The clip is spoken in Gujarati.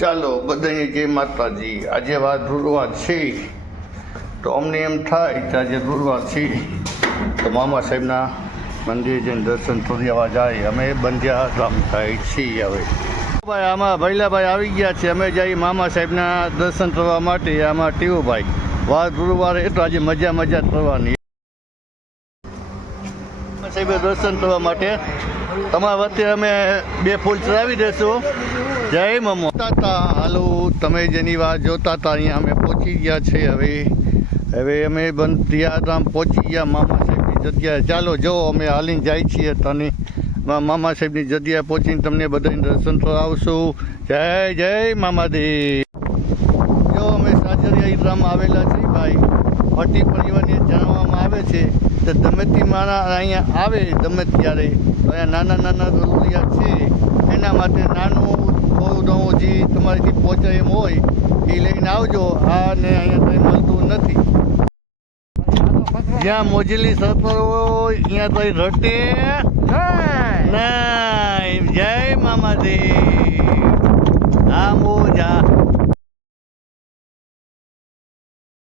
ચાલો બધાને જય માતાજી। આજે વાત ગુરુવાર છે તો અમને એમ થાય કે આજે ગુરુવાર છે તો મામા સાહેબના મંદિરે જઈને દર્શન કરી આવવા જાય। અમે બંધ્યા ગામ થાય છીએ। હવે ભાઈ આમાં ભૈલાભાઈ આવી ગયા છે। અમે જઈએ મામા સાહેબના દર્શન કરવા માટે। આમાં ટીવુભાઈ વાત ગુરુવારે એટલે આજે મજા કરવાની। સાહેબે દર્શન કરવા માટે તમારા વચ્ચે અમે 2 ફૂલ ચડાવી દઈશું। જય મમ્મો તાતા હાલો તમે જેની વાત જોતા હતા અહીંયા અમે પહોંચી ગયા છે। હવે અમે બંધિયાધામ પહોંચી ગયા મામા સાહેબની જગ્યાએ। ચાલો જો અમે હાલીને જાય છીએ તને મામા સાહેબની જગ્યાએ પહોંચીને તમને બધાને દર્શન કરાવશું। જય મામાદેવ। જો અમે સાજરિયા ઈદરામાં આવેલા છીએ ભાઈ। ભટ્ટી પરિવારને જણાવવામાં આવે છે તો ગમે તે માણસ અહીંયા આવે ગમે ત્યારે તો અહીંયા નાના જરૂરિયાત છે એના માટે નાનું થોડું ઘણું જે તમારીથી પહોંચાય એમ હોય એ લઈને આવજો। આ ને અહીંયા કંઈ મળતું નથી। જ્યાં મોજેલી સફર હોય અહીંયા કંઈ રટે નહીં। જય મામાદેવ।